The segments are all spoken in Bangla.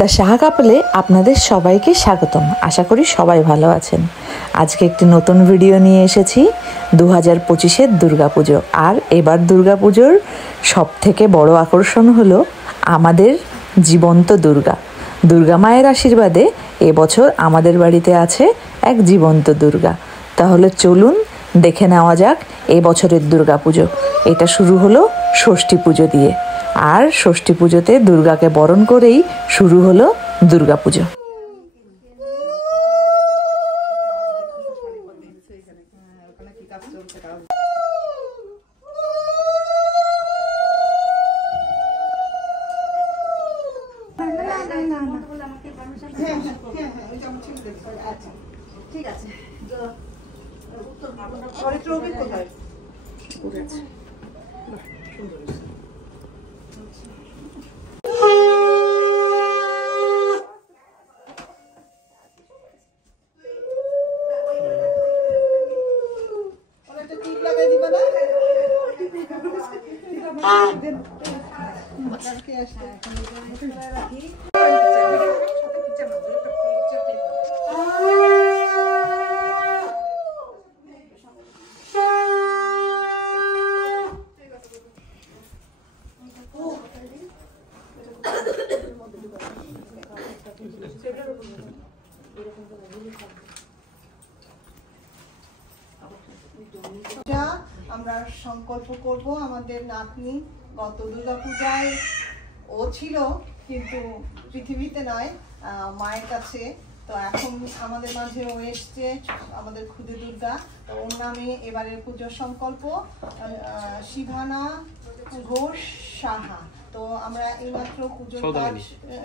দ্য সাহা কাপলে আপনাদের সবাইকে স্বাগতম। আশা করি সবাই ভালো আছেন। আজকে একটি নতুন ভিডিও নিয়ে এসেছি 2025-এর দুর্গাপুজো। আর এবার দুর্গাপুজোর সবথেকে বড় আকর্ষণ হলো আমাদের জীবন্ত দুর্গা। দুর্গা মায়ের আশীর্বাদে এবছর আমাদের বাড়িতে আছে এক জীবন্ত দুর্গা। তাহলে চলুন দেখে নেওয়া যাক এবছরের দুর্গাপুজো। এটা শুরু হলো ষষ্ঠী পুজো দিয়ে, আর ষষ্ঠী পুজোতে দুর্গাকে বরণ করেই শুরু হলো দুর্গাপুজো। ঠিক আছে। আমরা সংকল্প করব আমাদের নাতনি গত দুর্গাপূজায় ও ছিল কিন্তু পৃথিবীতে নয়, মায়ের কাছে। তো এখন আমাদের মাঝে ও এসছে, আমাদের খুদে দুর্গা। তো ওর নামে এবারের পুজোর সংকল্প শিভানা ঘোষ সাহা। তো আমরা এইমাত্র পুজোর কাজ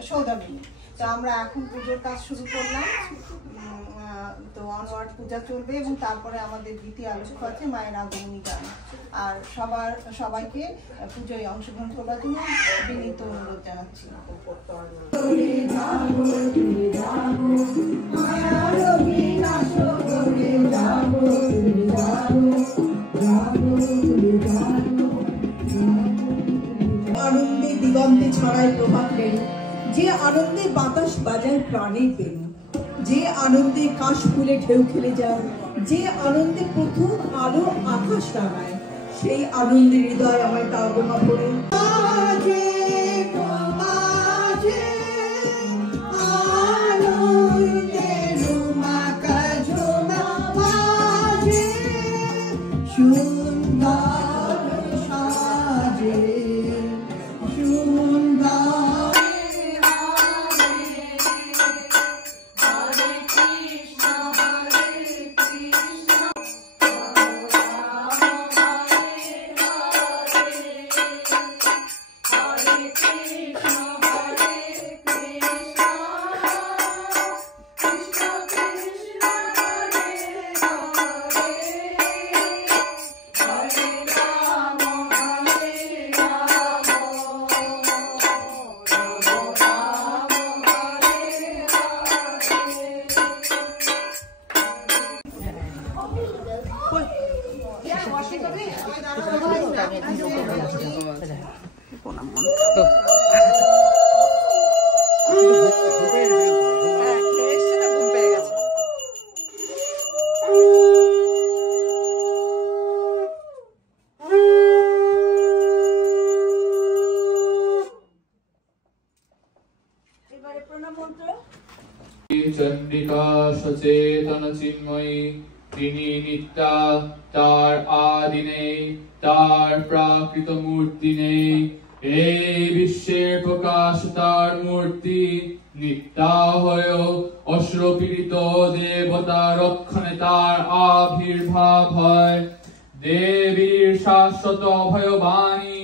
সৌদামিনী। তো আমরা এখন পুজোর কাজ শুরু করলাম। তো অনওয়ার্ড পূজা চলবে এবং তারপরে আমাদের দ্বিতীয় আলোচনা আছে মায়ের আগমনী গান। আর সবাইকে পুজোয় অংশগ্রহণ করার জন্য বিনীত অনুরোধ জানাচ্ছি। আনন্দে দিগন্তে ছড়ায় প্রভাত বেণু, যে আনন্দে বাতাস বাজায় প্রাণের বেণু, যে আনন্দে কাশ ফুলে ঢেউ খেলে যায়, যে আনন্দে প্রথম আলো আকাশ রাঙায়, সেই আনন্দে হৃদয় আমার তাগমা ভরে। চন্দ্রিকা সচেতন চিন্ময়ী, তিনি নিত্যা, তার আদি নেই, তার প্রাকৃত মূর্তি নেই। এই বিশ্বের প্রকাশ তার মূর্তি, নিত্যা হয়ে অশ্রুপীড়িত দেবতা রক্ষণে তার আবির্ভাব হয়। দেবীর শাশ্বত অভয়বাণী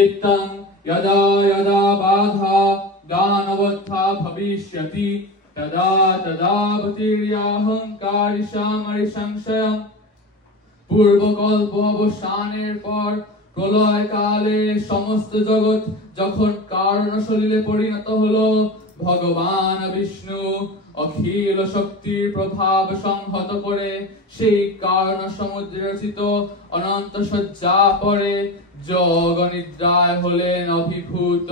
এতং যদা যদা বাধা দানবত্থা ভবিষ্যতি তদা তদা ভতির্যাহংকারি সামরি সংশয়ম। পূর্বকল্প অবসানের পর প্রলয় কালে সমস্ত জগৎ যখন কারণ সলিলে পরিণত হলো, ভগবান বিষ্ণু অখিল শক্তির প্রভাব সংহত করে সেই কারণ সমুদ্রে রচিত অনন্ত শয্যা পরে যোগ নিদ্রায় হলেন অভিভূত।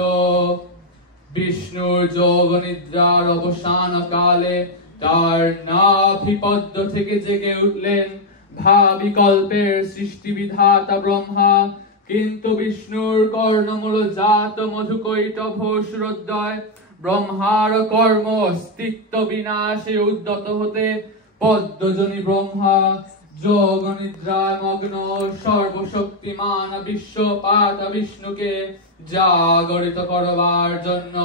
বিষ্ণুর যোগ নিদ্রার অবসান কালে তার নাভিপদ্ম থেকে জেগে উঠলেন ভাবিকল্পের সৃষ্টি বিধাতা ব্রহ্মা। কিন্তু বিষ্ণুর কর্ণমূল জাত মধুকৈটভ সুরোদয় ব্রহ্মার কর্ম অস্তিত্ব বিনাশে উদ্যত হতে পদ্মজনী ব্রহ্মা যোগ নিদ্রায় মগ্ন সর্বশক্তিমান বিশ্বপাত বিষ্ণুকে জাগরিত করবার জন্য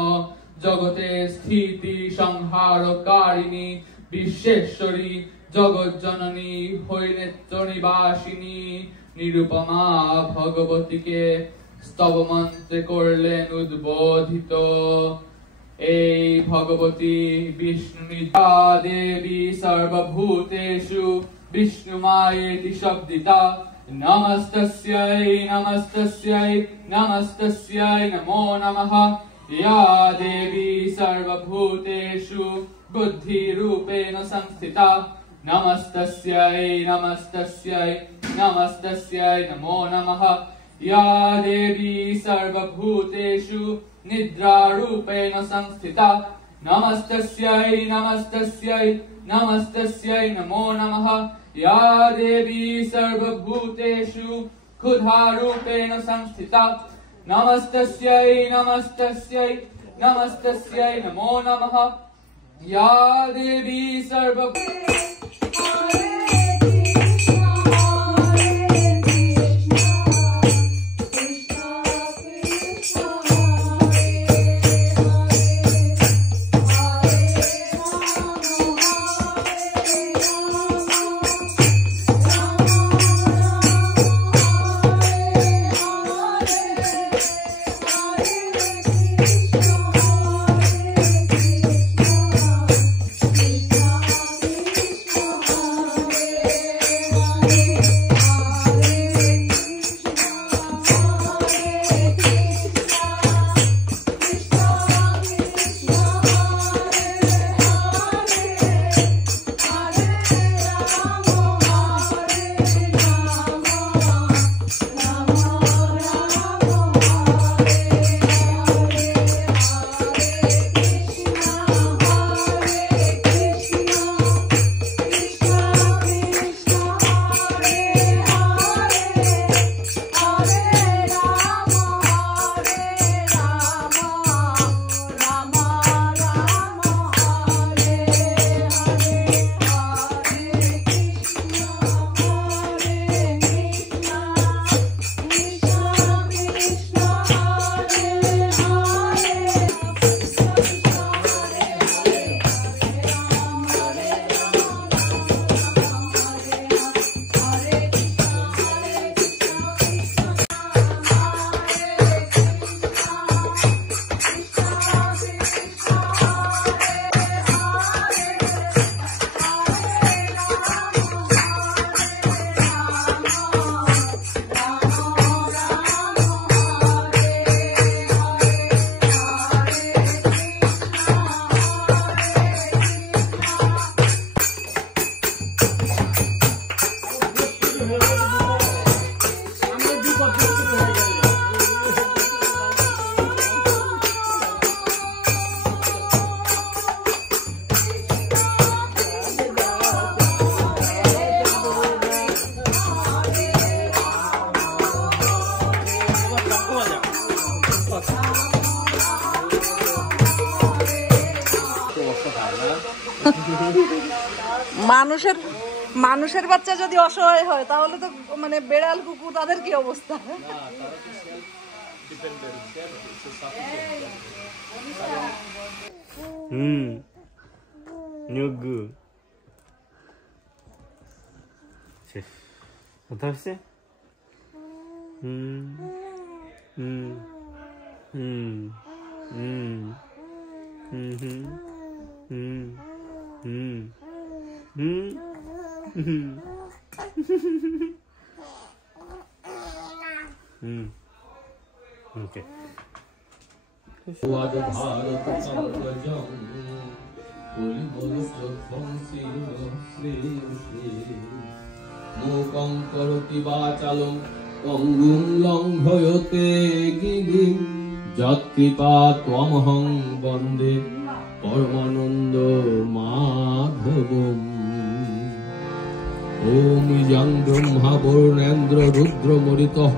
জগতের স্থিতি সংহারকারিণী বিশ্বেশ্বরী জগৎ জননী হৈনেত্র নিবাসিনী নিরুপমা ভগবতীকে স্তব মন্ত্রে করলেন উদ্বোধিত। এই ভগবতী বিষ্ণু দেবী সর্বভূতেষু বিষ্ণু মায়েতি শব্দিতা নমস্তস্यै নমস্তস্यै নমস্তস্यै নমো নমঃ। या देवी सर्वभूतेषु बुद्धिरूपेण संस्थिता नमस्तस्यै नमस्तस्यै नमस्तस्यै नमो नमः। या देवी सर्वभूतेषु निद्रारूपेण संस्थिता नमस्तस्यै नमस्तस्यै नमस्तस्यै नमो नमः। या देवी सर्वभूतेषु क्षुधारूपेण संस्थिता नमस्तस्यै नमस्तस्यै नमस्तस्यै नमो नमः। या देवी सर्व মানুষের বাচ্চা যদি অসহায় হয় তাহলে তো মানে বেড়াল কুকুর তাদের কি অবস্থা? Okay. মুকং করতি বাচালং পঙ্গুং লঙ্ঘয়তে গিরিং যৎকৃপা ত্বমহং বন্দে পরমানন্দ মাধবম। ওম যং ব্রহ্মা বরুণেন্দ্র রুদ্র মরিতঃ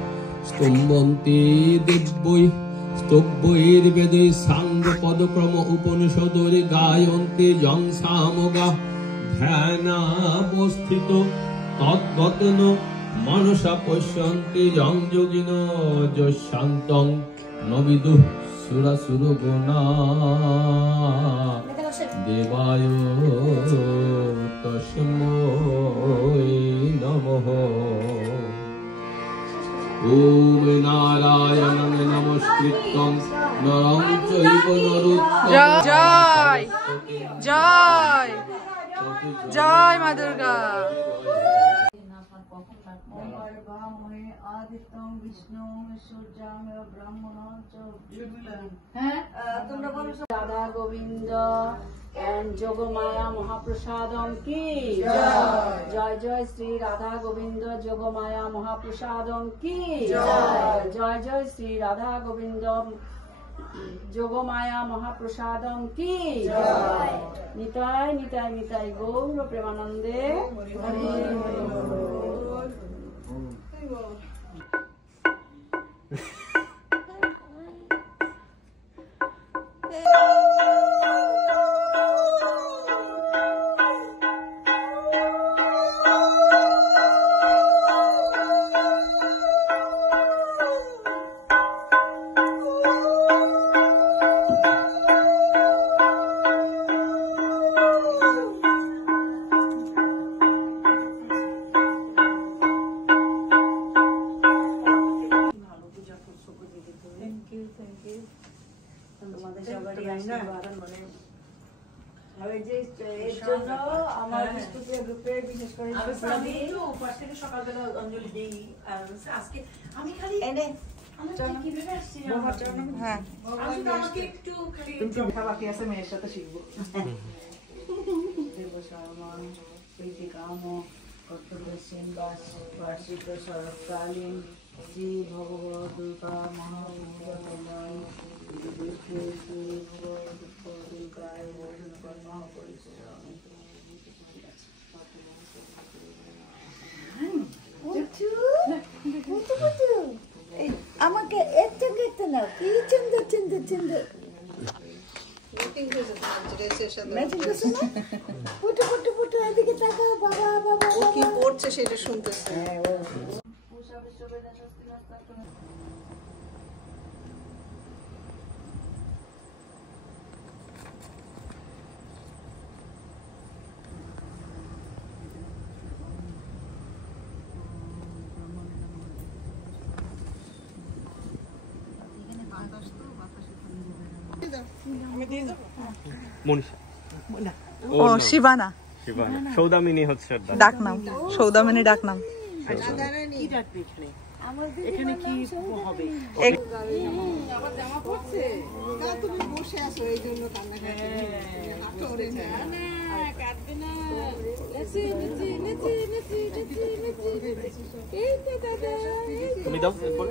স্তম্ভন্তি দিব্যৈ স্তব্যৈর্বেদে সাঙ্গ পদক্রম উপনিষদরে গায়ন্তে যং সামগা ধ্যানাবস্থিত তদ্গতেন মনসা পশ্যন্তে যং যোগিন যশান্তং নবিদু সুরাসুরগণা দেবায় তস্मै নমঃ। ওম নারায়ণং নমস্কৃত্যং নরং চৈব নরোত্তমং জয় জয় জয় মা দুর্গা। आदित्यं विष्णु सूर्यं ब्रह्मणं च তোমরা বলো রাধা গোবিন্দ and যোগমায়া মহাপ্রসাদম কি জয়। জয় জয় শ্রী রাধা গোবিন্দ যোগমায়া মহাপ্রসাদম কি জয়। জয় জয় শ্রী রাধা গোবিন্দ যোগমায়া মহাপ্রসাদম কি জয়। নিতাই নিতাই নিতাই গৌর প্রেমানন্দে হরি বল। সকালবেলা অঞ্জলি দিই আজকে আমি খালি বাকি আছে মেয়ের সাথে শিখবো। বার্ষিক শরৎকালীন শ্রী ভগবত দুর্গা মহাপূজায় আমাকে এত গেতে না কি সুন্দর সুন্দর সুন্দর পুটু পুটু পুটু এদিকে তাকাও বাবা বাবা ও কি করছে সেটা শুনতেছে। ও শিবানা সৌদামিনী হচ্ছে ডাক নাম, সৌদামিনী ডাক নাম। এখানে কি হবে তুমি বসে আছো এই জন্য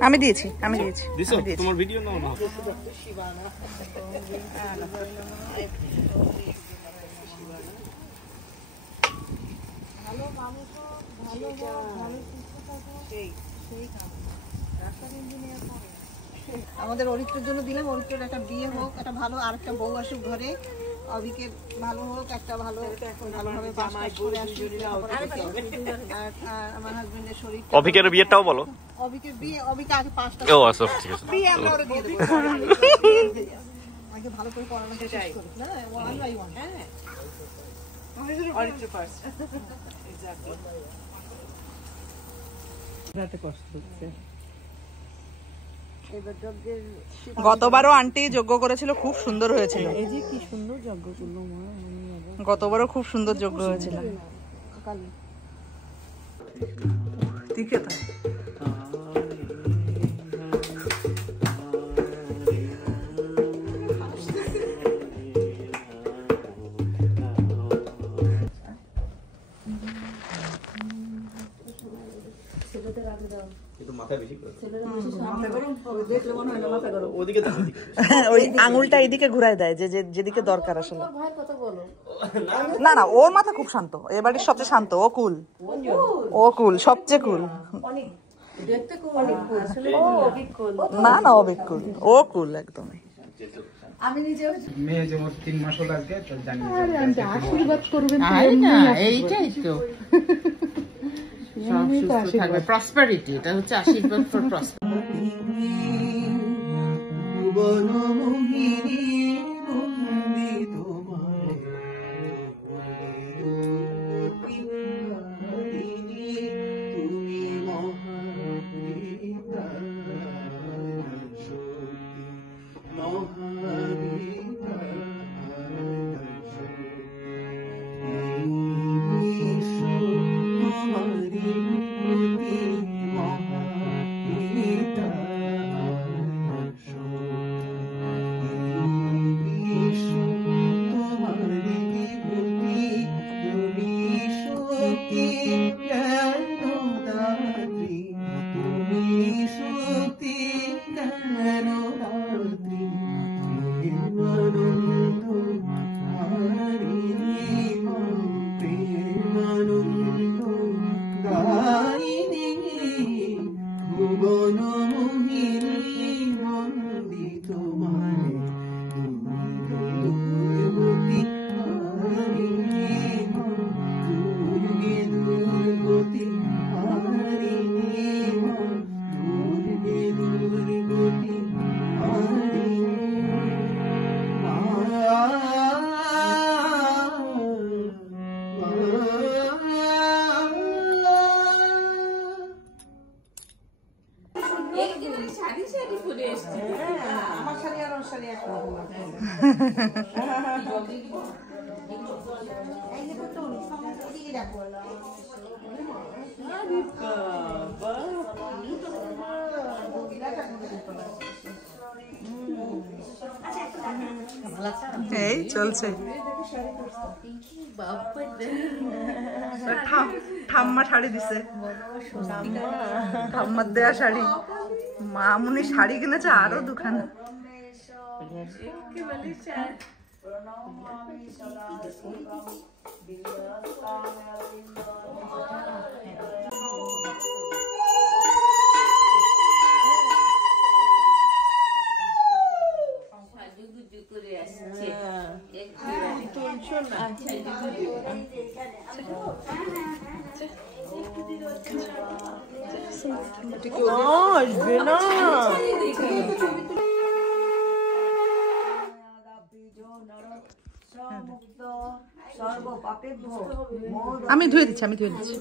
আমি দিয়েছি আমি দিয়েছি তোমার ভিডিও নাও না। আমাদের অরিত্রের জন্য দিলাম, অরিত্রের একটা বিয়ে হোক, একটা ভালো আর একটা বউ আসুক ঘরে, অভিকের ভালো হোক, একটা ভালো ভালোভাবে আমার হাজবেন্ডের শরীর। অভিকের বিয়েটাও বলো। অভিকের বিয়ে, অভিকে আগে 5টা ও আচ্ছা ঠিক আছে বিয়ে আমরা ওরে দিয়ে দেব। আগে ভালো করে পড়ানো শেষ করি না, ওয়ান বাই ওয়ান। হ্যাঁ অরিত্র ফার্স্ট এক্স্যাক্টলি। রাতে কষ্ট হচ্ছে। গতবারও আন্টি যজ্ঞ করেছিল, খুব সুন্দর হয়েছিল। এই যে কি সুন্দর যজ্ঞ করলো মা, গতবারও খুব সুন্দর যজ্ঞ হয়েছিল। ঠিক আছে কিন্তু ওই আঙুলটা এইদিকে ঘুরাই দেয় যে যেদিকে দরকার আসলে। না না, ওর মাথা খুব শান্ত, এ বাড়ির সবচেয়ে শান্ত। ও কুল সবচেয়ে কুল। না না, অবিক কুল, ও কুল একদমই। মেয়ে যেমন 3 মাস হলো আজকে, তো জানি আশীর্বাদ করবেন এইটাই তো সব সুস্থ থাকবে, প্রসপারিটি, এটা হচ্ছে আশীর্বাদ ফর প্রসপারিটি। এই চলছে। ঠাম্মা শাড়ি দিছে, ঠাম্মার দেয়া শাড়ি। মামুনি শাড়ি কিনেছে আরো দুখানা। আসবে না। আমি ধুয়ে দিচ্ছি, আমি ধুয়ে দিচ্ছি।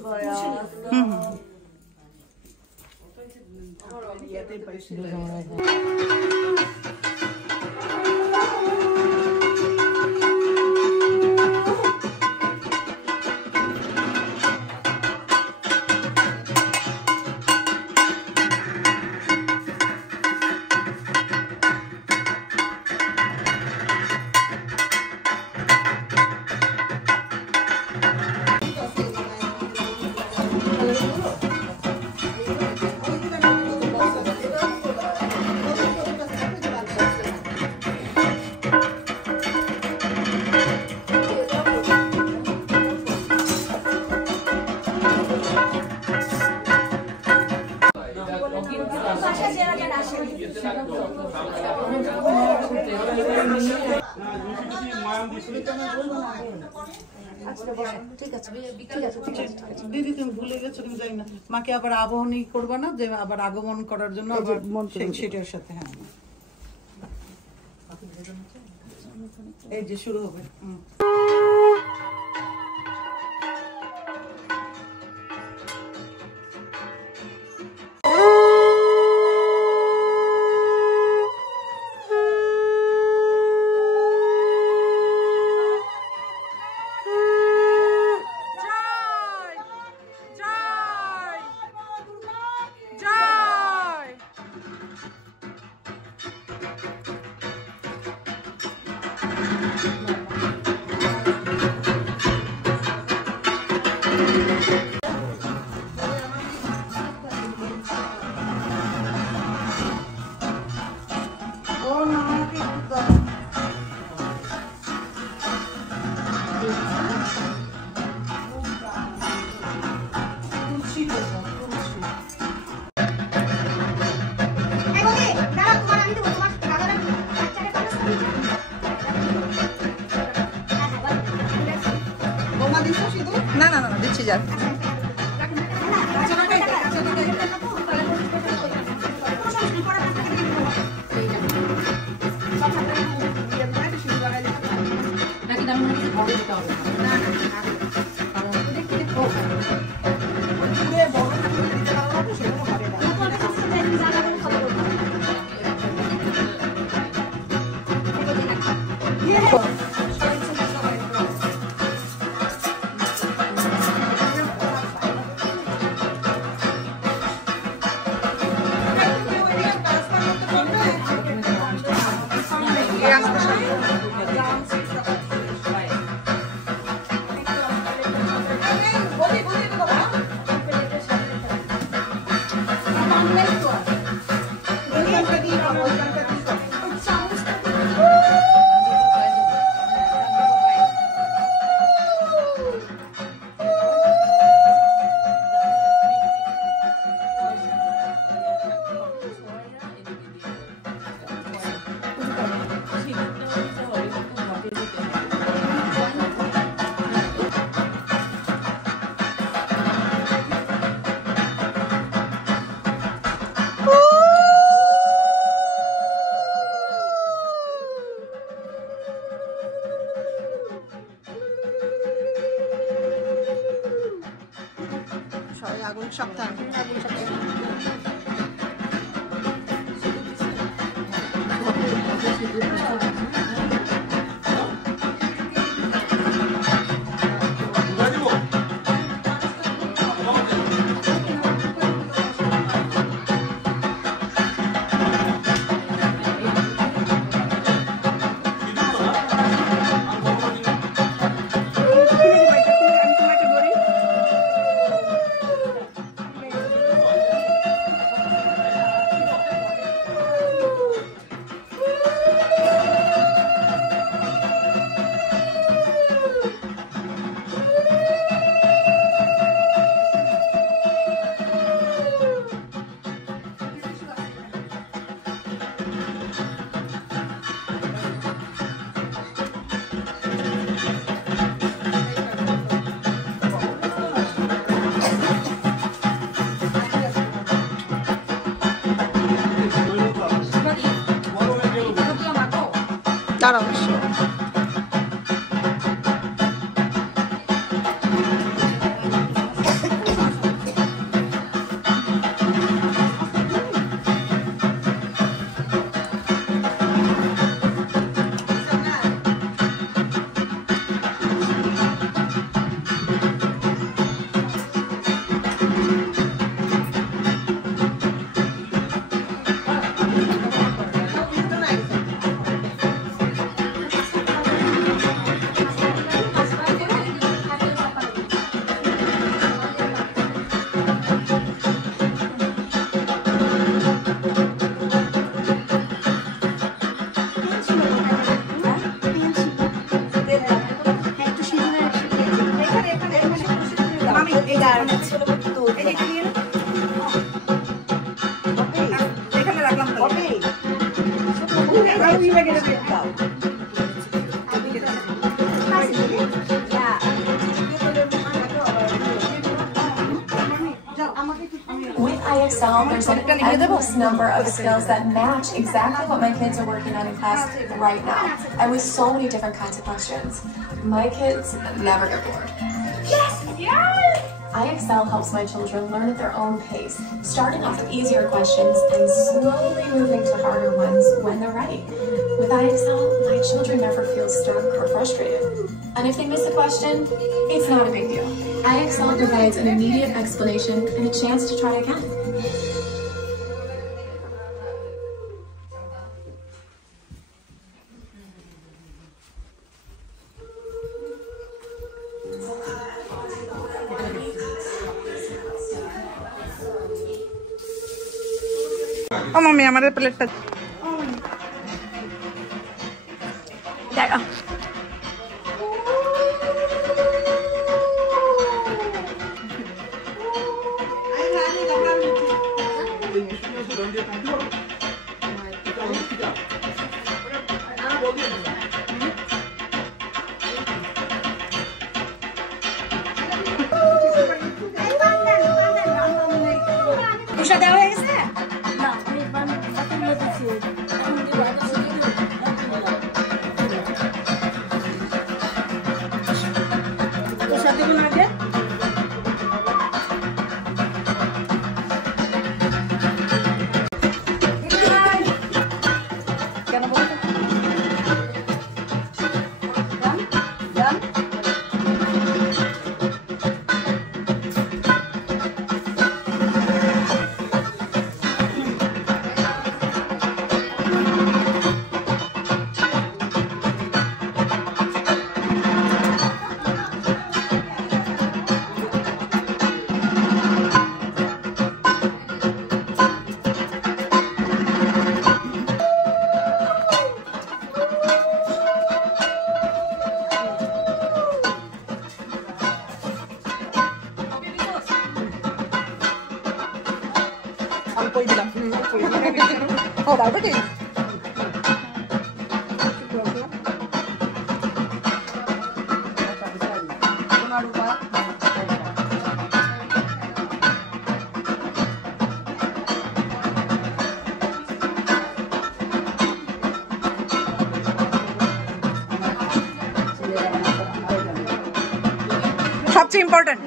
দিদি তুমি ভুলে গেছো, তুমি জানি না মাকে আবার আবাহনী করবে না, যে আবার আগমন করার জন্য আবার সেটার সাথে। হ্যাঁ, এই যে শুরু হবে। আসি যাক। সবাই আগুন সাবধান। দাঁড়াও With IXL, there's an endless number of skills that match exactly what my kids are working on in class right now, and with so many different kinds of questions. My kids never get bored. Yes! Yes! IXL helps my children learn at their own pace, starting off with easier questions and slowly moving to harder ones when they're ready. With IXL, my children never feel stuck or frustrated. And if they miss a question, it's not a big deal. IXL provides an immediate explanation and a chance to try again. ও মাম্মি আমাদের প্লেটটা দেখো। পয়সা দেওয়া হয়ে গেছে? সবচেয়ে ইম্পর্টেন্ট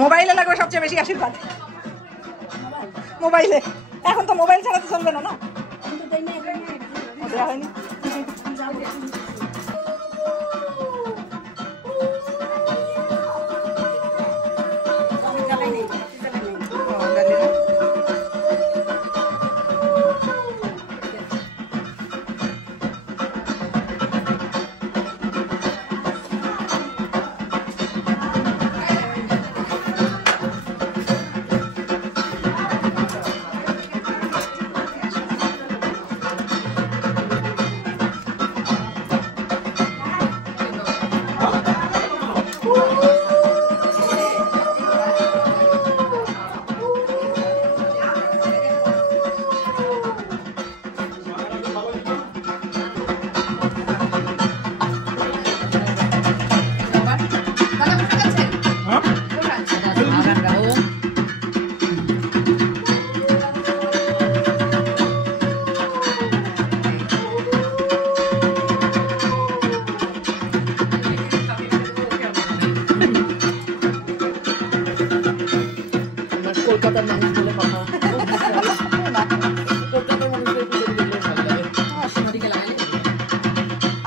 মোবাইলে লাগবে সবচেয়ে বেশি আশীর্বাদ। মোবাইলে এখন তো মোবাইল ছাড়া তো চলবে না। না হয়নি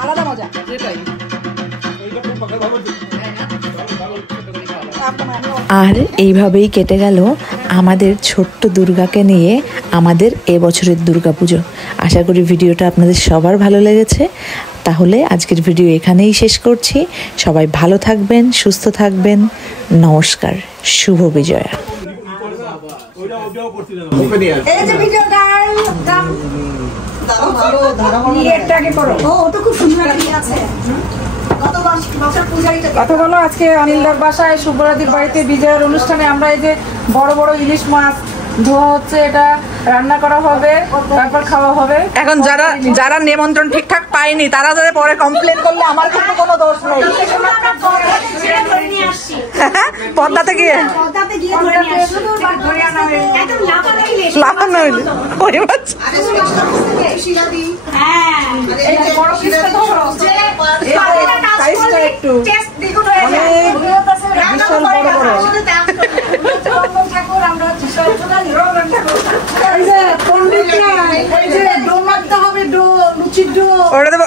আলাদা মজা। আর এইভাবেই কেটে গেল আমাদের ছোট্ট দুর্গাকে নিয়ে আমাদের এবছরের দুর্গাপুজো। আশা করি ভিডিওটা আপনাদের সবার ভালো লেগেছে। তাহলে আজকের ভিডিও এখানেই শেষ করছি। সবাই ভালো থাকবেন, সুস্থ থাকবেন। নমস্কার, শুভ বিজয়া। এই যে ভিডিওটা কত বলো। আজকে অনিলদার বাসায় শুভরাত্রির বাড়িতে বিজয়ের অনুষ্ঠানে আমরা এই যে বড় বড় ইলিশ মাছ ধোয়া হচ্ছে, এটা রান্না করা হবে, তারপর খাওয়া হবে। এখন যারা নিমন্ত্রণ ঠিকঠাক পায়নি তারা যাতে পরে কমপ্লেন করলে আমার কিন্তু কোনো দোষ নেই। পদ্মাতে গিয়ে একটু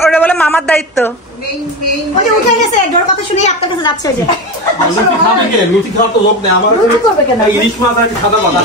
ওটা বলে মামার দায়িত্ব। উঠে গেছে ডোর কথা শুনে আপনার কাছে যাচ্ছে। লুচি খাওয়ার তো লোক নেই আমার। ইলিশ মাছ আর সাদা বাদাম